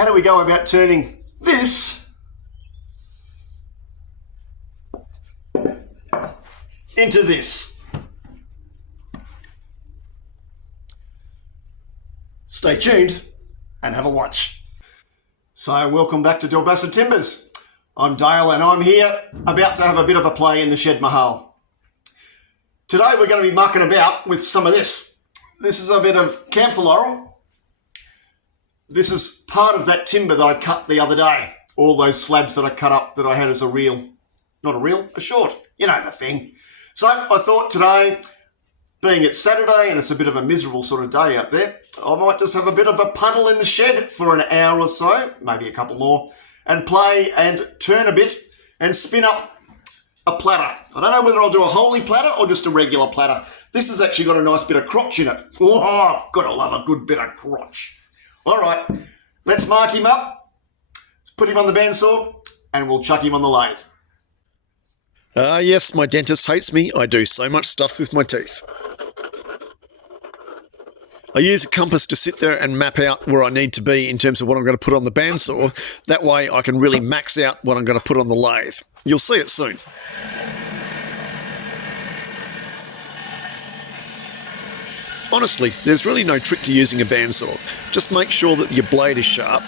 How do we go about turning this into this? Stay tuned and have a watch. So welcome back to Dalbassa Timbers. I'm Dale and I'm here about to have a bit of a play in the shed mahal. Today we're going to be mucking about with some of this. This is a bit of Camphor Laurel. This is part of that timber that I cut the other day. All those slabs that I cut up that I had as a reel. Not a reel, a short. You know the thing. So I thought today, being it's Saturday and it's a bit of a miserable sort of day out there, I might just have a bit of a puddle in the shed for an hour or so, maybe a couple more, and play and turn a bit and spin up a platter. I don't know whether I'll do a holy platter or just a regular platter. This has actually got a nice bit of crotch in it. Oh, gotta love a good bit of crotch. All right, let's mark him up. Let's put him on the bandsaw and we'll chuck him on the lathe. Yes, my dentist hates me. I do so much stuff with my teeth. I use a compass to sit there and map out where I need to be in terms of what I'm going to put on the bandsaw. That way I can really max out what I'm going to put on the lathe. You'll see it soon. Honestly, there's really no trick to using a bandsaw. Just make sure that your blade is sharp,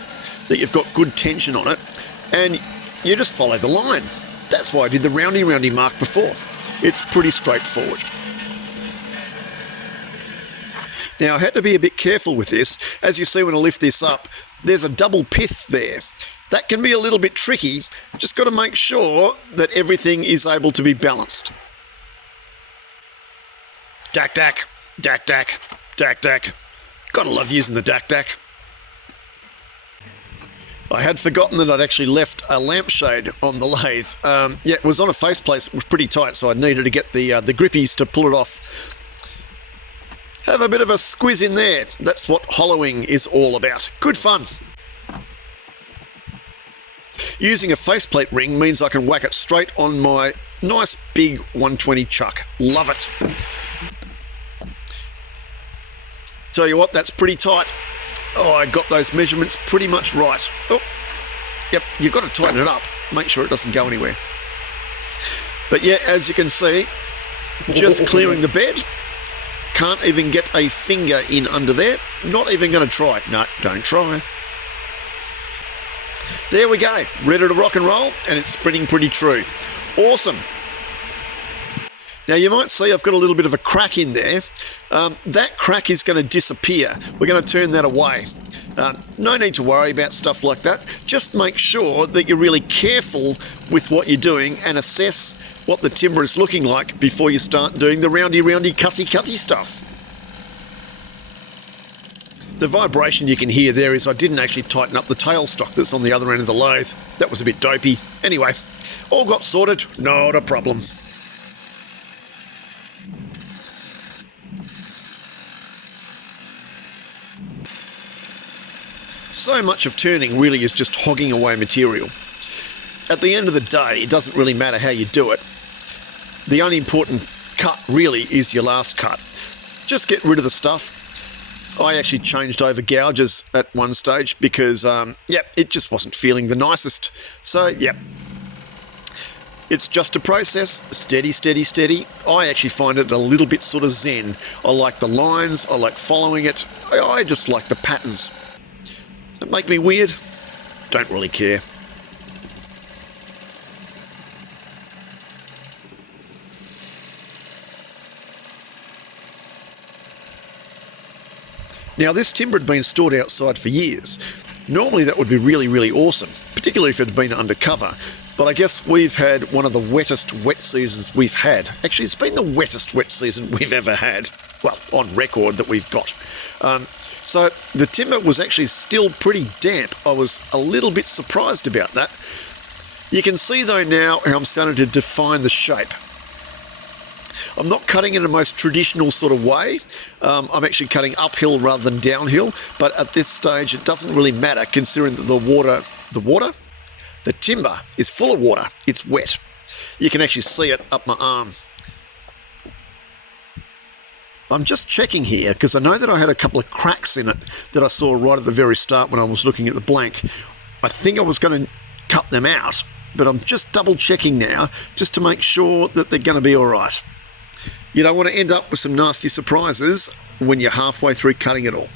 that you've got good tension on it, and you just follow the line. That's why I did the roundy mark before. It's pretty straightforward. Now, I had to be a bit careful with this. As you see when I lift this up, there's a double pith there. That can be a little bit tricky. Just got to make sure that everything is able to be balanced. Dack, dack. Dack, dack, dack, dack. Gotta love using the dack, dack. I had forgotten that I'd actually left a lampshade on the lathe. Yeah, it was on a faceplate. It was pretty tight, so I needed to get the grippies to pull it off. Have a bit of a squiz in there. That's what hollowing is all about. Good fun. Using a faceplate ring means I can whack it straight on my nice big 120 chuck. Love it. Tell you what, that's pretty tight. Oh, I got those measurements pretty much right. Oh, yep, you've got to tighten it up. Make sure it doesn't go anywhere. But yeah, as you can see, just clearing the bed. Can't even get a finger in under there. Not even going to try. No, don't try. There we go. Ready to rock and roll, and it's spinning pretty true. Awesome. Now you might see I've got a little bit of a crack in there. That crack is going to disappear. We're going to turn that away. No need to worry about stuff like that. Just make sure that you're really careful with what you're doing and assess what the timber is looking like before you start doing the roundy, cutty stuff. The vibration you can hear there is I didn't actually tighten up the tailstock that's on the other end of the lathe. That was a bit dopey. Anyway, all got sorted. Not a problem. So much of turning really is just hogging away material. At the end of the day, it doesn't really matter how you do it. The only important cut really is your last cut. Just get rid of the stuff. I actually changed over gouges at one stage because, it just wasn't feeling the nicest. So, it's just a process, steady, steady, steady. I actually find it a little bit sort of zen. I like the lines, I like following it. I just like the patterns. Does it make me weird? Don't really care. Now this timber had been stored outside for years. Normally that would be really, really awesome, particularly if it had been undercover. But I guess we've had one of the wettest wet seasons we've had. Actually, it's been the wettest wet season we've ever had. Well, on record that we've got. So the timber was actually still pretty damp. I was a little bit surprised about that. You can see though now how I'm starting to define the shape. I'm not cutting in the most traditional sort of way. I'm actually cutting uphill rather than downhill, but at this stage it doesn't really matter considering that the timber is full of water. It's wet. You can actually see it up my arm. I'm just checking here because I know that I had a couple of cracks in it that I saw right at the very start when I was looking at the blank. I think I was going to cut them out, but I'm just double checking now just to make sure that they're going to be all right. You don't want to end up with some nasty surprises when you're halfway through cutting it all.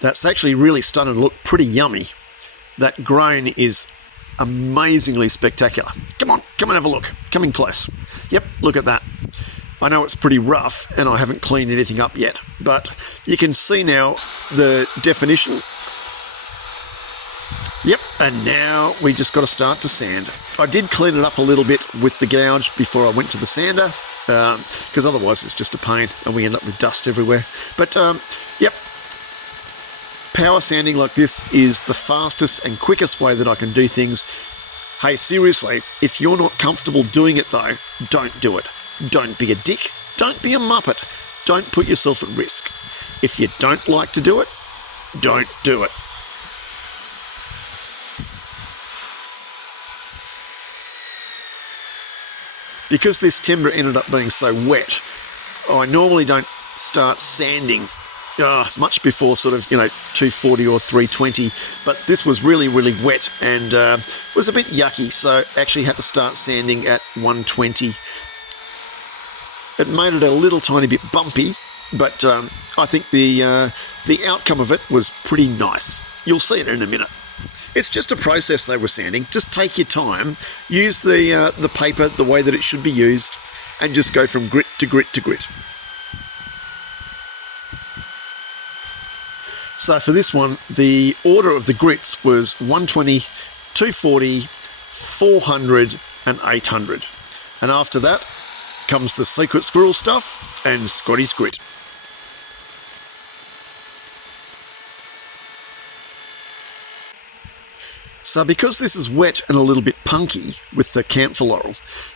That's actually really starting to look pretty yummy. That grain is amazingly spectacular. Come on, have a look. Come in close. Yep, look at that. I know it's pretty rough and I haven't cleaned anything up yet, but you can see now the definition. Yep, and now we just got to start to sand. I did clean it up a little bit with the gouge before I went to the sander, because otherwise it's just a pain and we end up with dust everywhere. But yep, power sanding like this is the fastest and quickest way that I can do things. Hey, seriously, if you're not comfortable doing it though, don't do it. Don't be a dick. Don't be a muppet. Don't put yourself at risk. If you don't like to do it, don't do it. Because this timber ended up being so wet, I normally don't start sanding much before sort of, 240 or 320, but this was really, really wet and was a bit yucky, so actually had to start sanding at 120. It made it a little tiny bit bumpy, but I think the outcome of it was pretty nice. You'll see it in a minute. It's just a process they were sanding. Just take your time, use the paper the way that it should be used, and just go from grit to grit to grit. So for this one, the order of the grits was 120, 240, 400 and 800. And after that comes the secret squirrel stuff and Scotty's grit. So because this is wet and a little bit punky with the Camphor Laurel,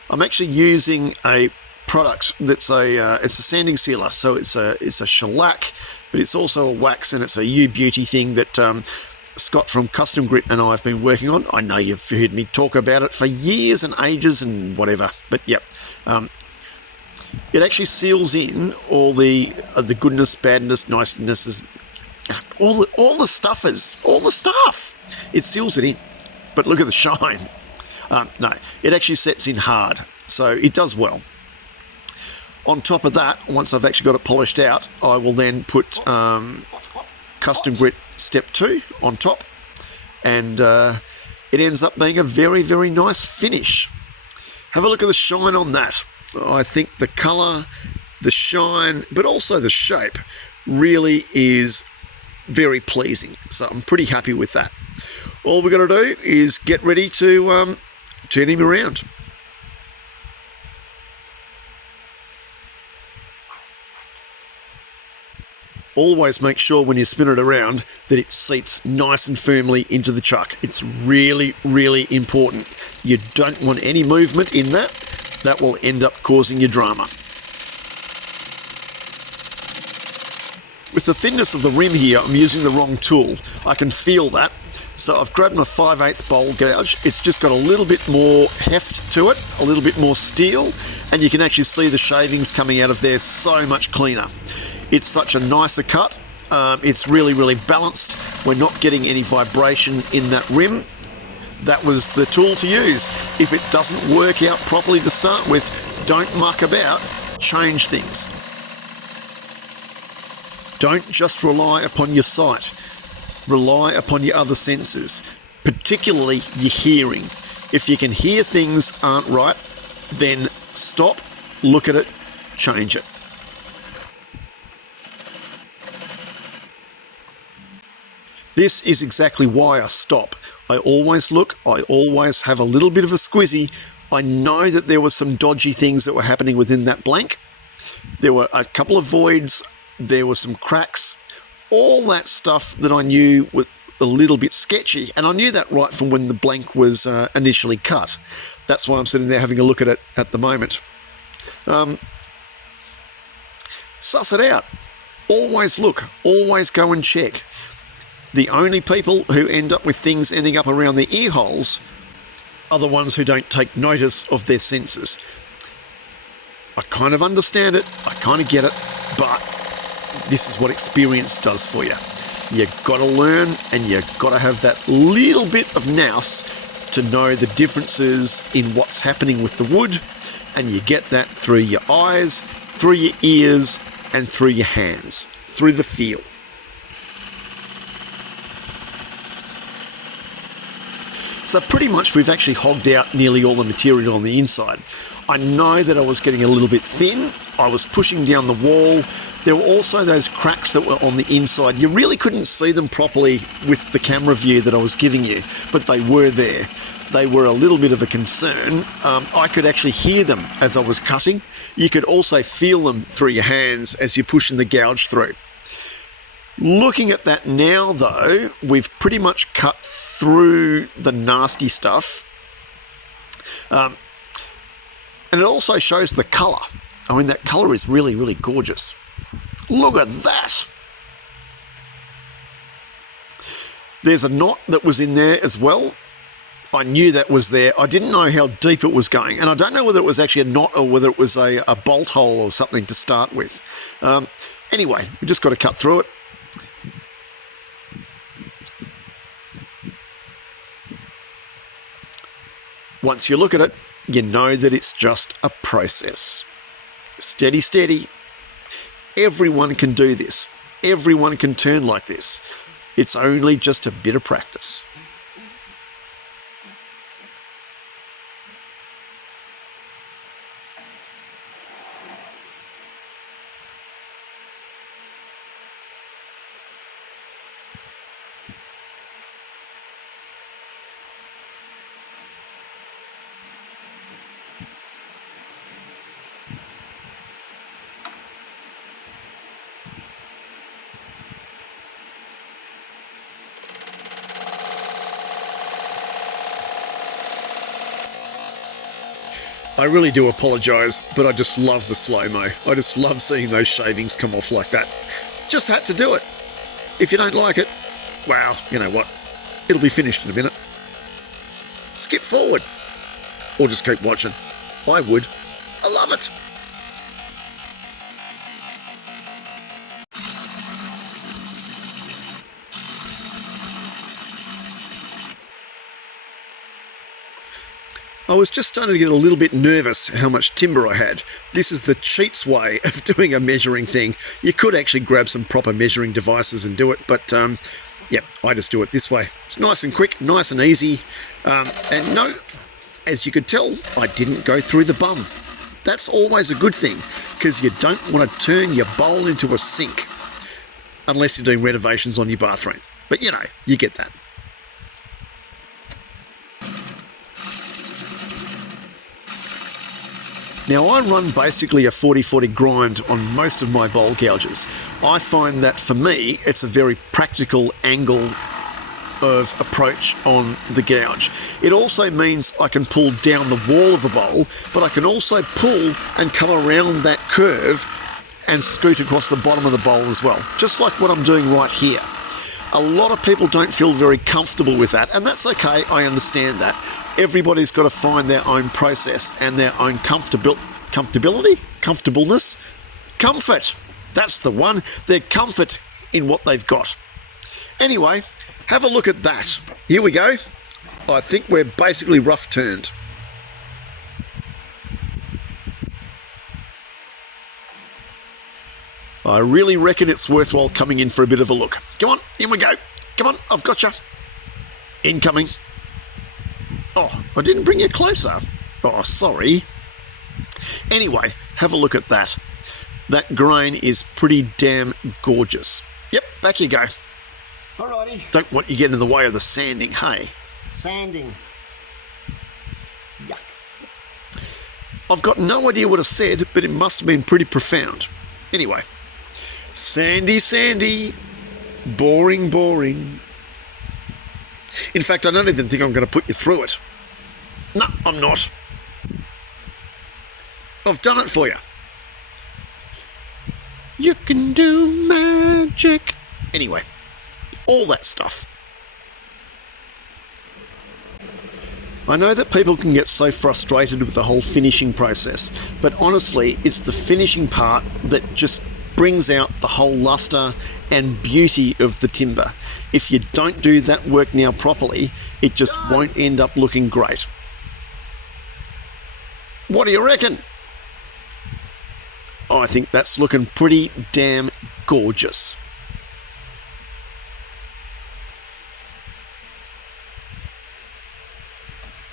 I'm actually using a product that's it's a sanding sealer. So it's a shellac, but it's also a wax, and it's a U-Beauty thing that Scott from Custom Grit and I have been working on. I know you've heard me talk about it for years and ages and whatever, but yep. It actually seals in all the goodness, badness, nicenesses, all the stuff. It seals it in, but look at the shine. No, it actually sets in hard, so it does well. On top of that, once I've actually got it polished out, I will then put Custom Grit Step 2 on top, and it ends up being a very, very nice finish. Have a look at the shine on that. I think the colour, the shine, but also the shape really is very pleasing. So I'm pretty happy with that. All we've got to do is get ready to turn him around. Always make sure when you spin it around that it seats nice and firmly into the chuck. It's really, really important. You don't want any movement in that. That will end up causing you drama. With the thinness of the rim here, I'm using the wrong tool. I can feel that. So I've grabbed my 5/8 bowl gouge. It's just got a little bit more heft to it, a little bit more steel, and you can actually see the shavings coming out of there so much cleaner. It's such a nicer cut. It's really, really balanced. We're not getting any vibration in that rim. That was the tool to use. If it doesn't work out properly to start with, don't muck about, change things. Don't just rely upon your sight. Rely upon your other senses, particularly your hearing. If you can hear things aren't right, then stop, look at it, change it. This is exactly why I stop. I always look, I always have a little bit of a squizzy. I know that there were some dodgy things that were happening within that blank. There were a couple of voids, there were some cracks, all that stuff that I knew was a little bit sketchy, and I knew that right from when the blank was initially cut. That's why I'm sitting there having a look at it at the moment. Suss it out. Always look, always go and check. The only people who end up with things ending up around the ear holes are the ones who don't take notice of their senses. I kind of understand it, I kind of get it, but this is what experience does for you. You've got to learn, and you've got to have that little bit of nous to know the differences in what's happening with the wood, and you get that through your eyes, through your ears, and through your hands, through the feel. So pretty much we've actually hogged out nearly all the material on the inside. I know that I was getting a little bit thin. I was pushing down the wall. There were also those cracks that were on the inside. You really couldn't see them properly with the camera view that I was giving you, but they were there. They were a little bit of a concern. I could actually hear them as I was cutting. You could also feel them through your hands as you're pushing the gouge through. Looking at that now though, we've pretty much cut through the nasty stuff. And it also shows the colour. I mean, that colour is really, really gorgeous. Look at that! There's a knot that was in there as well. I knew that was there. I didn't know how deep it was going. And I don't know whether it was actually a knot or whether it was a bolt hole or something to start with. Anyway, we just got to cut through it. Once you look at it, you know that it's just a process. Steady, steady. Everyone can do this. Everyone can turn like this. It's only just a bit of practice. I really do apologise, but I just love the slow-mo. I just love seeing those shavings come off like that. Just had to do it. If you don't like it, well, you know what? It'll be finished in a minute. Skip forward. Or just keep watching. I would. I love it. I was just starting to get a little bit nervous how much timber I had. This is the cheat's way of doing a measuring thing. You could actually grab some proper measuring devices and do it, but yeah, I just do it this way. It's nice and quick, nice and easy. And no, as you could tell, I didn't go through the bum. That's always a good thing, because you don't want to turn your bowl into a sink, unless you're doing renovations on your bathroom. But you know, you get that. Now I run basically a 40-40 grind on most of my bowl gouges. I find that for me, it's a very practical angle of approach on the gouge. It also means I can pull down the wall of a bowl, but I can also pull and come around that curve and scoot across the bottom of the bowl as well, just like what I'm doing right here. A lot of people don't feel very comfortable with that, and that's okay, I understand that. Everybody's got to find their own process and their own comfortability, comfortableness, comfort. That's the one. Their comfort in what they've got. Anyway, have a look at that. Here we go. I think we're basically rough turned. I really reckon it's worthwhile coming in for a bit of a look. Come on, in we go. Come on, I've got you. Incoming. Oh, I didn't bring you closer. Oh, sorry. Anyway, have a look at that. That grain is pretty damn gorgeous. Yep, back you go. Alrighty. Don't want you getting in the way of the sanding, hey? Sanding. Yuck. I've got no idea what I said, but it must have been pretty profound. Anyway, sandy, sandy, boring, boring. In fact, I don't even think I'm going to put you through it. No, I'm not. I've done it for you. You can do magic. Anyway, all that stuff. I know that people can get so frustrated with the whole finishing process, but honestly, it's the finishing part that just brings out the whole luster and beauty of the timber. If you don't do that work now properly, it just won't end up looking great. What do you reckon? I think that's looking pretty damn gorgeous.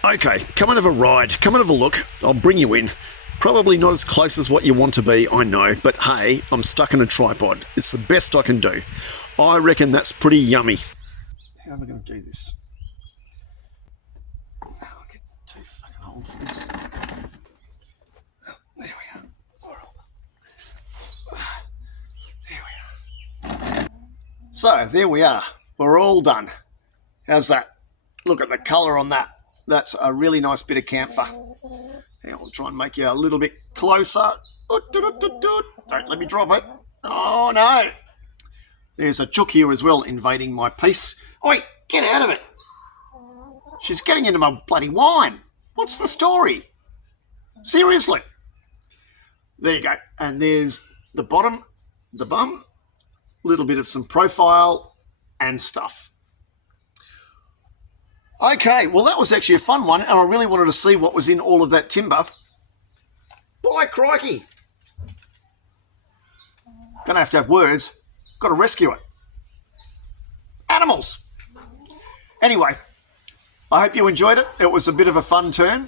Okay, come and have a ride, come and have a look. I'll bring you in. Probably not as close as what you want to be, I know, but hey, I'm stuck in a tripod. It's the best I can do. I reckon that's pretty yummy. How am I going to do this? Oh, I'll get too fucking old for this. Oh, there we are. There we are. So, there we are. We're all done. How's that? Look at the colour on that. That's a really nice bit of camphor. I'll try and make you a little bit closer. Don't let me drop it. Oh, no. There's a chook here as well invading my piece. Oi, get out of it. She's getting into my bloody wine. What's the story? Seriously. There you go. And there's the bottom, the bum, a little bit of some profile and stuff. Okay, well, that was actually a fun one, and I really wanted to see what was in all of that timber. By crikey. Gonna have to have words. Got to rescue it. Animals. Anyway, I hope you enjoyed it. It was a bit of a fun turn.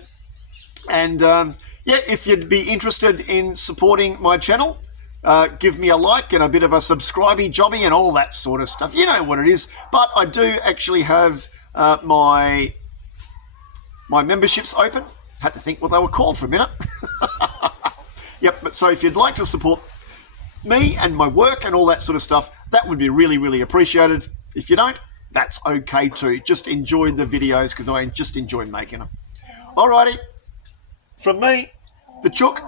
And, yeah, if you'd be interested in supporting my channel, give me a like and a bit of a subscribey jobby and all that sort of stuff. You know what it is. But I do actually have my memberships open. Had to think what they were called for a minute. Yep, but so if you'd like to support me and my work and all that sort of stuff, that would be really, really appreciated. If you don't, that's okay too. Just enjoy the videos because I just enjoy making them. Alrighty, from me, the chook,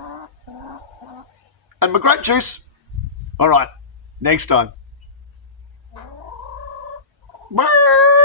and my grape juice. Alright, next time. Bye.